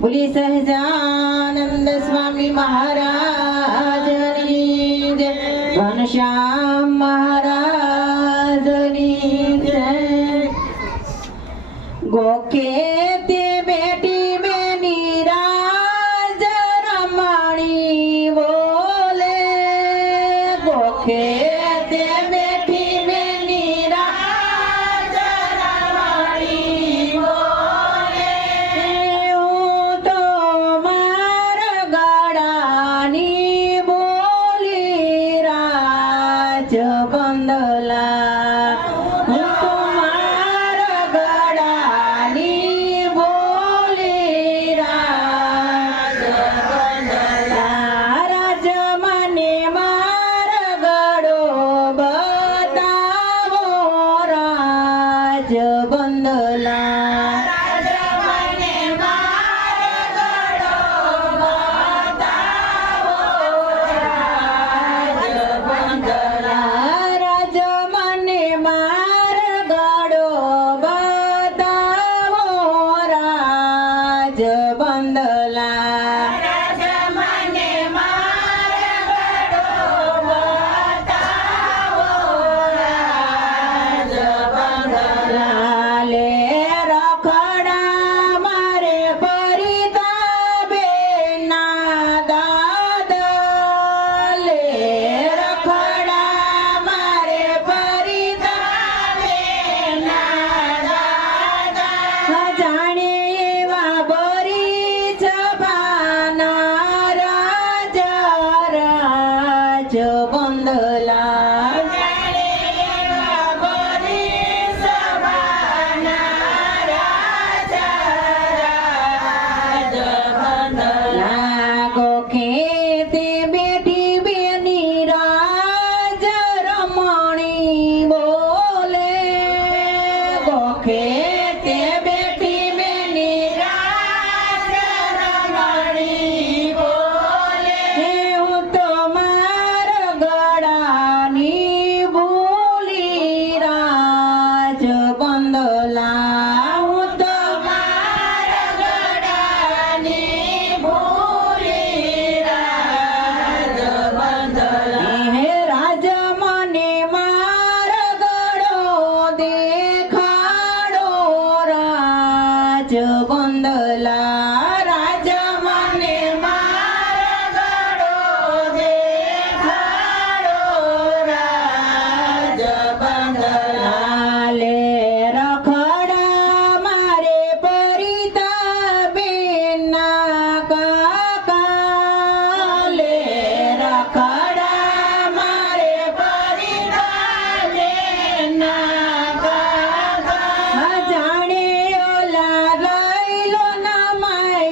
બોલી સહજાનંદ સ્વામી મહારાજની જય, ઘનશ્યામ મહારાજની જય। ગોખે તે બેટી બેની રાજ રમણી બોલે, ગોખે તે બેટી બેની રાજ રમણી બોલે। હું તો મારા ગળાની બોલી રાજ બંદલા, હું તો મારા ગળાની બોલી રાજ બંદલા। રાજ મને મારા ગળો બતાવો રાજ બંદલા, રાજ મને મારા ગળો બતાવો રાજ બંદલા। રાજ મને મારા ગળો બતાવો રાજ બંદલા, રાજ મને મારા ગળો બતાવો રાજ બંદલા। લે રખડા મારે પરિતા બેના દાદા, લે રખડા મારે પરિતા બેના દાદા। જાણે એવા બરી જવાના રાજા રાજ બંદલા, જાણે એવા બરી જવાના રાજા રાજ બંદલા। ગોખે તે બેટી બેની રાજ રમણી બોલે, ગોખે તે બેટી બેની રાજ રમણી બોલે। હું તો મારા ગળાની બોલી રાજ બંદલા, હું તો મારા ગળાની બોલી રાજ બંદલા। હે રાજ મને મારા ગળો દેખાડો રાજ બંદલા, રાજ મને મારા ગળો દેખાડો રાજ બંદલા। લે રખડા મારે પરિતા બેના કાકા, લે રખડા મારે પરિતા બેના કાકા। જાણે ઓલા લઈ લો ના માય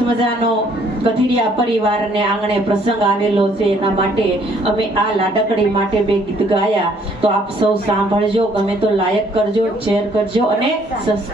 મજાનો કથિરિયા પરિવારને આંગણે પ્રસંગ આવેલો છે, એના માટે અમે આ લાડકડી માટે બે ગીત ગાયા. તો આપ સૌ સાંભળજો, ગમે તો લાયક કરજો, શેર કરજો અને સબસ્ક્રાઇબ